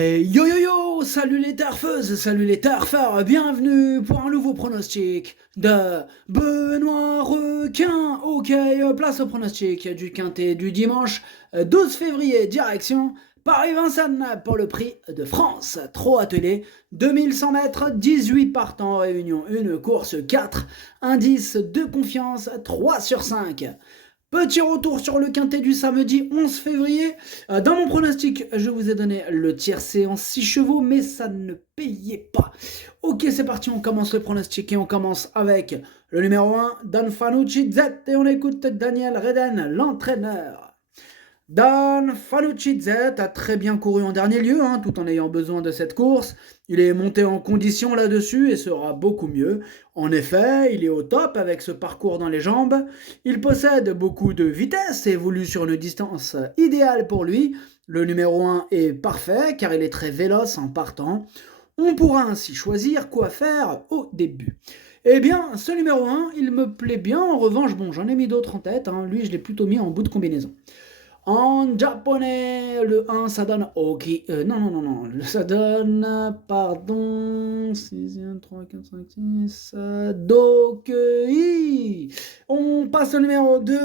Yo yo yo, salut les turfeuses, salut les turfeurs, bienvenue pour un nouveau pronostic de Benoît Requin. Ok, place au pronostic du quintet du dimanche 12 février, direction Paris-Vincennes pour le prix de France. Trop attelé, 2100 mètres, 18 partants en réunion, une course 4, indice de confiance 3 sur 5. Petit retour sur le quintet du samedi 11 février. Dans mon pronostic, je vous ai donné le tiercé en 6 chevaux, mais ça ne payait pas. Ok, c'est parti, on commence le pronostic et on commence avec le numéro 1, Don Fanucci Z, et on écoute Daniel Reden, l'entraîneur. Dan Fanucci Z a très bien couru en dernier lieu, tout en ayant besoin de cette course. Il est monté en condition là-dessus et sera beaucoup mieux. En effet, il est au top avec ce parcours dans les jambes. Il possède beaucoup de vitesse et évolue sur une distance idéale pour lui. Le numéro 1 est parfait car il est très véloce en partant. On pourra ainsi choisir quoi faire au début. Eh bien, ce numéro 1, il me plaît bien. En revanche, bon, j'en ai mis d'autres en tête. Lui, je l'ai plutôt mis en bout de combinaison. En japonais, le 1, ça donne Oki. Non. Ça donne, pardon, 6, 3, 4, 5, 6, Dokei. On passe au numéro 2,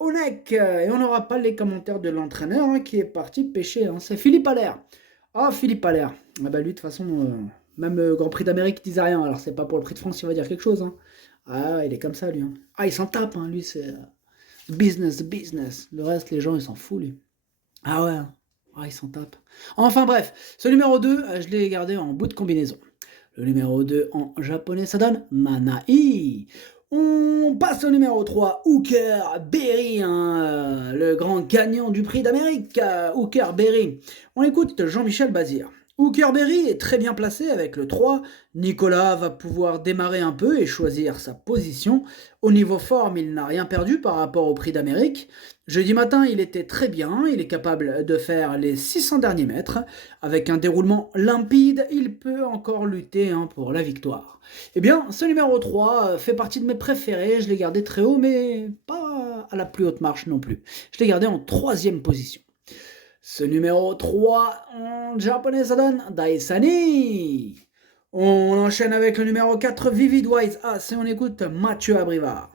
Onek. Et on n'aura pas les commentaires de l'entraîneur qui est parti pêcher. C'est Philippe Allaire. Ah, Philippe Allaire. Ah bah lui, de toute façon, même Grand Prix d'Amérique, il disait rien. Alors, c'est pas pour le Prix de France, il va dire quelque chose. Ah, il est comme ça, lui. Ah, il s'en tape, lui, c'est... business. Le reste, les gens, ils s'en foutent, lui. Ah ouais, ils s'en tapent. Enfin bref, ce numéro 2, je l'ai gardé en bout de combinaison. Le numéro 2 en japonais, ça donne Manai. On passe au numéro 3, Hooker Berry, le grand gagnant du prix d'Amérique, Hooker Berry. On écoute Jean-Michel Bazir. Hooker Berry est très bien placé avec le 3. Nicolas va pouvoir démarrer un peu et choisir sa position. Au niveau forme, il n'a rien perdu par rapport au prix d'Amérique. Jeudi matin, il était très bien. Il est capable de faire les 600 derniers mètres. Avec un déroulement limpide, il peut encore lutter pour la victoire. Eh bien, ce numéro 3 fait partie de mes préférés. Je l'ai gardé très haut, mais pas à la plus haute marche non plus. Je l'ai gardé en 3e position. Ce numéro 3, en japonais, ça donne Daisani. On enchaîne avec le numéro 4, Vivid Wise As, et on écoute Mathieu Abrivard.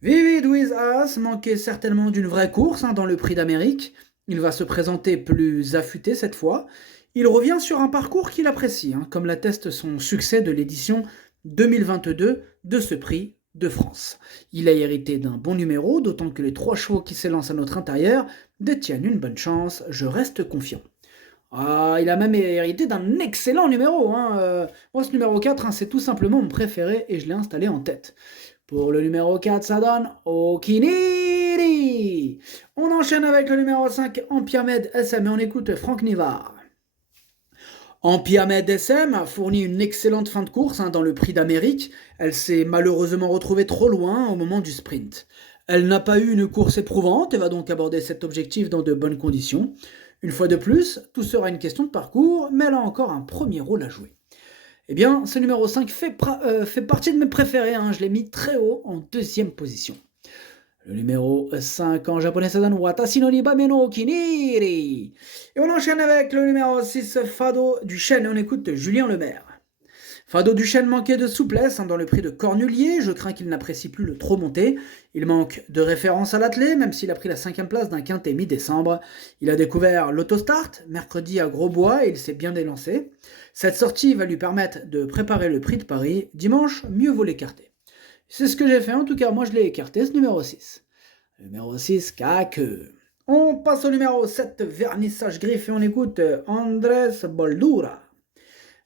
Vivid Wise As manquait certainement d'une vraie course dans le prix d'Amérique. Il va se présenter plus affûté cette fois. Il revient sur un parcours qu'il apprécie, comme l'atteste son succès de l'édition 2022 de ce prix de France. Il a hérité d'un bon numéro, d'autant que les 3 chevaux qui s'élancent à notre intérieur détiennent une bonne chance, je reste confiant. Il a même hérité d'un excellent numéro. Moi, ce numéro 4, c'est tout simplement mon préféré et je l'ai installé en tête. Pour le numéro 4, ça donne Okiniri. On enchaîne avec le numéro 5, Ampiamed SM, et on écoute Franck Nivard. Ampiamed SM a fourni une excellente fin de course dans le prix d'Amérique. Elle s'est malheureusement retrouvée trop loin au moment du sprint. Elle n'a pas eu une course éprouvante et va donc aborder cet objectif dans de bonnes conditions. Une fois de plus, tout sera une question de parcours, mais elle a encore un premier rôle à jouer. Eh bien, ce numéro 5 fait partie de mes préférés, je l'ai mis très haut en 2e position. Le numéro 5 en japonais, ça donne Watashi no Nibame no Kiniri. Et on enchaîne avec le numéro 6, Fado du Chêne, et on écoute Julien Lemaire. Fado Duchesne manquait de souplesse dans le prix de Cornulier, je crains qu'il n'apprécie plus le trop monté. Il manque de référence à l'attelé, même s'il a pris la 5e place d'un quintet mi-décembre. Il a découvert l'autostart, mercredi à Grosbois, et il s'est bien élancé. Cette sortie va lui permettre de préparer le prix de Paris. Dimanche, mieux vaut l'écarter. C'est ce que j'ai fait, en tout cas, moi je l'ai écarté, ce numéro 6. Le numéro 6, Kake. On passe au numéro 7, Vernissage Griffe, et on écoute Andrés Boldura.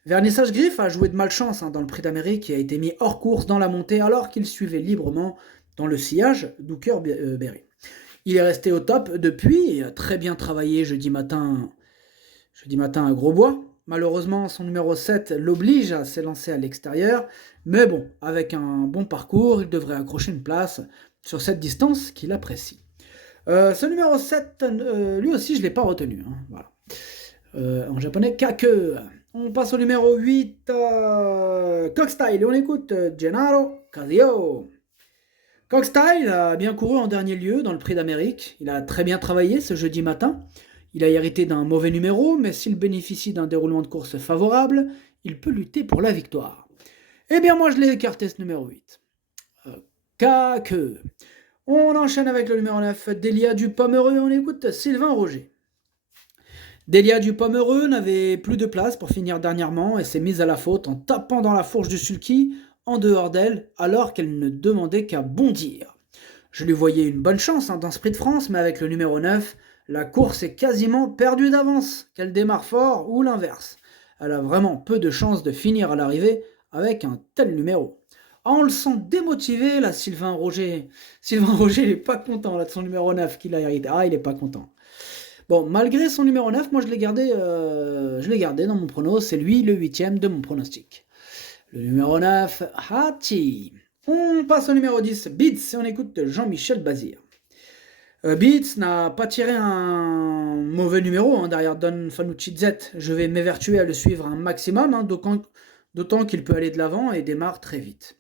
Vernissage Griffe a joué de malchance dans le prix d'Amérique et a été mis hors course dans la montée alors qu'il suivait librement dans le sillage d'Hooker Berry. Il est resté au top depuis et a très bien travaillé jeudi matin à Grosbois. Malheureusement, son numéro 7 l'oblige à s'élancer à l'extérieur, mais bon, avec un bon parcours, il devrait accrocher une place sur cette distance qu'il apprécie. Ce numéro 7, lui aussi, je ne l'ai pas retenu. Voilà. En japonais, Kake. On passe au numéro 8, Cockstyle, et on écoute Gennaro Casio. Cockstyle a bien couru en dernier lieu dans le prix d'Amérique. Il a très bien travaillé ce jeudi matin. Il a hérité d'un mauvais numéro, mais s'il bénéficie d'un déroulement de course favorable, il peut lutter pour la victoire. Eh bien, moi, je l'ai écarté, ce numéro 8. K-que. On enchaîne avec le numéro 9, Delia du Pomereux. On écoute Sylvain Roger. Delia du Pomereux n'avait plus de place pour finir dernièrement et s'est mise à la faute en tapant dans la fourche du sulky en dehors d'elle alors qu'elle ne demandait qu'à bondir. Je lui voyais une bonne chance dans ce Prix de France, mais avec le numéro 9, la course est quasiment perdue d'avance, qu'elle démarre fort ou l'inverse. Elle a vraiment peu de chances de finir à l'arrivée avec un tel numéro. Ah, on le sent démotivé là, Sylvain Roger. Sylvain Roger, il est pas content là, de son numéro 9 qu'il a hérité. Ah, il est pas content. Bon, malgré son numéro 9, moi je l'ai gardé dans mon prono. C'est lui le 8e de mon pronostic. Le numéro 9, Hati. On passe au numéro 10, Beats, et on écoute Jean-Michel Bazir. Beats n'a pas tiré un mauvais numéro derrière Don Fanucci Z. Je vais m'évertuer à le suivre un maximum, d'autant qu'il peut aller de l'avant et démarre très vite.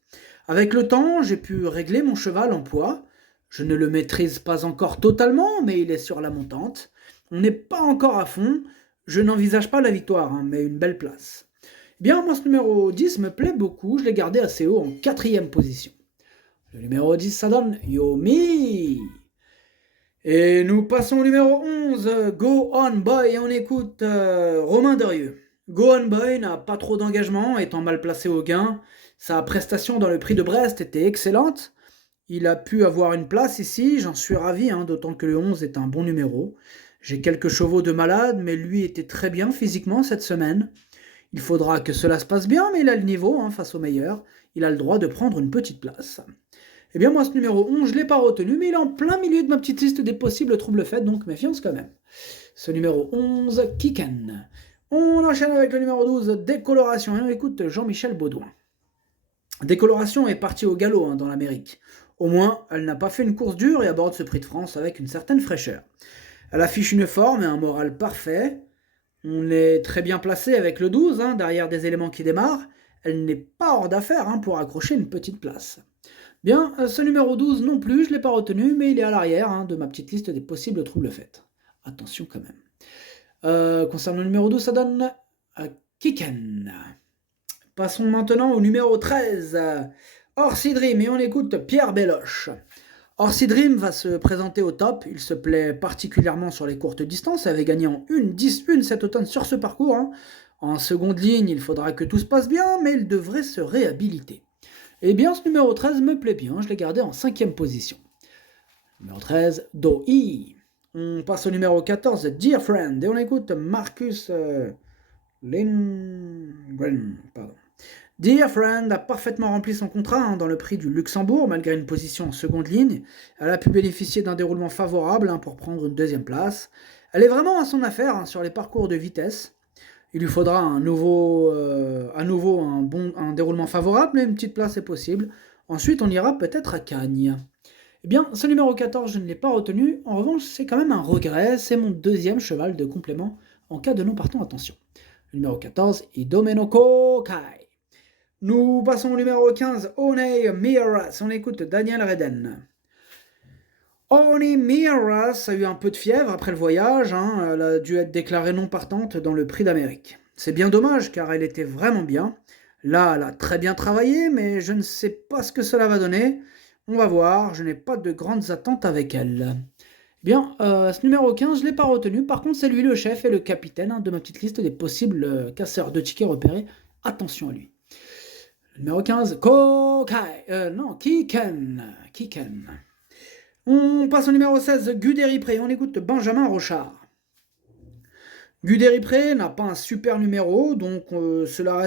Avec le temps, j'ai pu régler mon cheval en poids. Je ne le maîtrise pas encore totalement, mais il est sur la montante. On n'est pas encore à fond. Je n'envisage pas la victoire, mais une belle place. Bien, moi, ce numéro 10 me plaît beaucoup. Je l'ai gardé assez haut en 4e position. Le numéro 10, ça donne Yomi. Et nous passons au numéro 11, Go On Boy, et on écoute Romain Derieux. Go On Boy n'a pas trop d'engagement, étant mal placé au gain. Sa prestation dans le prix de Brest était excellente. Il a pu avoir une place ici, j'en suis ravi, d'autant que le 11 est un bon numéro. J'ai quelques chevaux de malade, mais lui était très bien physiquement cette semaine. Il faudra que cela se passe bien, mais il a le niveau face aux meilleurs. Il a le droit de prendre une petite place. Eh bien, moi, ce numéro 11, je ne l'ai pas retenu, mais il est en plein milieu de ma petite liste des possibles troubles faits, donc méfiance quand même. Ce numéro 11, Kiken. On enchaîne avec le numéro 12, Décoloration, et on écoute Jean-Michel Baudouin. Décoloration est partie au galop dans l'Amérique. Au moins, elle n'a pas fait une course dure et aborde ce Prix de France avec une certaine fraîcheur. Elle affiche une forme et un moral parfait. On est très bien placé avec le 12, derrière des éléments qui démarrent. Elle n'est pas hors d'affaire pour accrocher une petite place. Bien, ce numéro 12 non plus, je ne l'ai pas retenu, mais il est à l'arrière de ma petite liste des possibles troubles faits. Attention quand même. Concernant le numéro 12, ça donne Kiken. Passons maintenant au numéro 13, Orsi Dream, et on écoute Pierre Belloche. Orsi Dream va se présenter au top, il se plaît particulièrement sur les courtes distances, il avait gagné en 1-10-1 cet automne sur ce parcours. En seconde ligne, il faudra que tout se passe bien, mais il devrait se réhabiliter. Eh bien, ce numéro 13 me plaît bien, je l'ai gardé en 5e position. Numéro 13, Doi. On passe au numéro 14, Dear Friend, et on écoute Marcus Lindgren. Dear Friend a parfaitement rempli son contrat dans le prix du Luxembourg, malgré une position en seconde ligne. Elle a pu bénéficier d'un déroulement favorable pour prendre une 2e place. Elle est vraiment à son affaire sur les parcours de vitesse. Il lui faudra à nouveau un déroulement favorable, mais une petite place est possible. Ensuite, on ira peut-être à Cagnes. Eh bien, ce numéro 14, je ne l'ai pas retenu. En revanche, c'est quand même un regret. C'est mon 2e cheval de complément en cas de non-partant. Attention. Le numéro 14, Idomenoko Kai. Nous passons au numéro 15, Oney Miras. On écoute Daniel Reden. Oney Miras a eu un peu de fièvre après le voyage. Elle a dû être déclarée non partante dans le Prix d'Amérique. C'est bien dommage car elle était vraiment bien. Là, elle a très bien travaillé, mais je ne sais pas ce que cela va donner. On va voir, je n'ai pas de grandes attentes avec elle. Bien, ce numéro 15, je ne l'ai pas retenu. Par contre, c'est lui le chef et le capitaine de ma petite liste des possibles casseurs de tickets repérés. Attention à lui. Numéro 15, Kiken. On passe au numéro 16, Guderipré. On écoute Benjamin Rochard. Guderipré n'a pas un super numéro, donc cela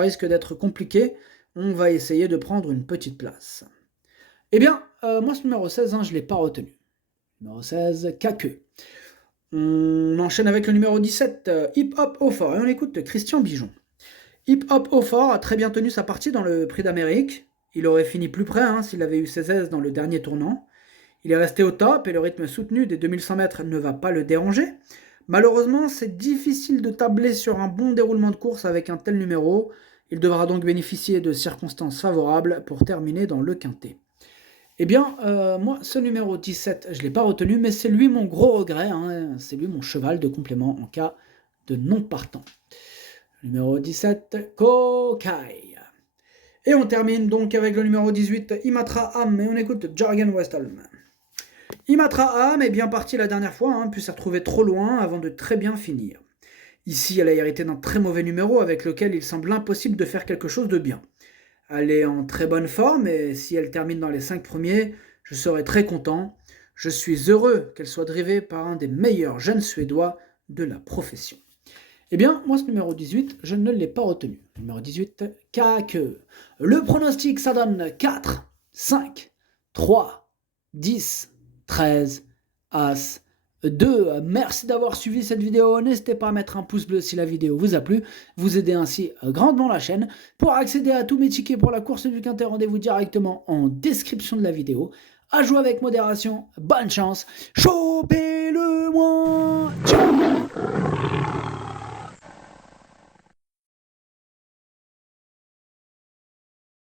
risque d'être compliqué. On va essayer de prendre une petite place. Eh bien, moi ce numéro 16, je ne l'ai pas retenu. Numéro 16, Kake. On enchaîne avec le numéro 17, Hip Hop Au Fort. Et on écoute Christian Bijon. Hip Hop Au Fort a très bien tenu sa partie dans le Prix d'Amérique. Il aurait fini plus près s'il avait eu ses aises dans le dernier tournant. Il est resté au top et le rythme soutenu des 2100 mètres ne va pas le déranger. Malheureusement, c'est difficile de tabler sur un bon déroulement de course avec un tel numéro. Il devra donc bénéficier de circonstances favorables pour terminer dans le quintet. Eh bien, moi, ce numéro 17, je ne l'ai pas retenu, mais c'est lui mon gros regret, hein, c'est lui mon cheval de complément en cas de non partant. Numéro 17, Kokai. Et on termine donc avec le numéro 18, Imatra Am, et on écoute Jørgen Westholm. Imatra Am est bien parti la dernière fois, puis s'est retrouvé trop loin avant de très bien finir. Ici, elle a hérité d'un très mauvais numéro avec lequel il semble impossible de faire quelque chose de bien. Elle est en très bonne forme et si elle termine dans les 5 premiers, je serai très content. Je suis heureux qu'elle soit drivée par un des meilleurs jeunes Suédois de la profession. Eh bien, moi, ce numéro 18, je ne l'ai pas retenu. Numéro 18, Kake. Le pronostic, ça donne 4, 5, 3, 10, 13, As, 2. Merci d'avoir suivi cette vidéo. N'hésitez pas à mettre un pouce bleu si la vidéo vous a plu. Vous aidez ainsi grandement la chaîne. Pour accéder à tous mes tickets pour la course du Quintet, rendez-vous directement en description de la vidéo. À jouer avec modération. Bonne chance. Chopez-le moi. Ciao.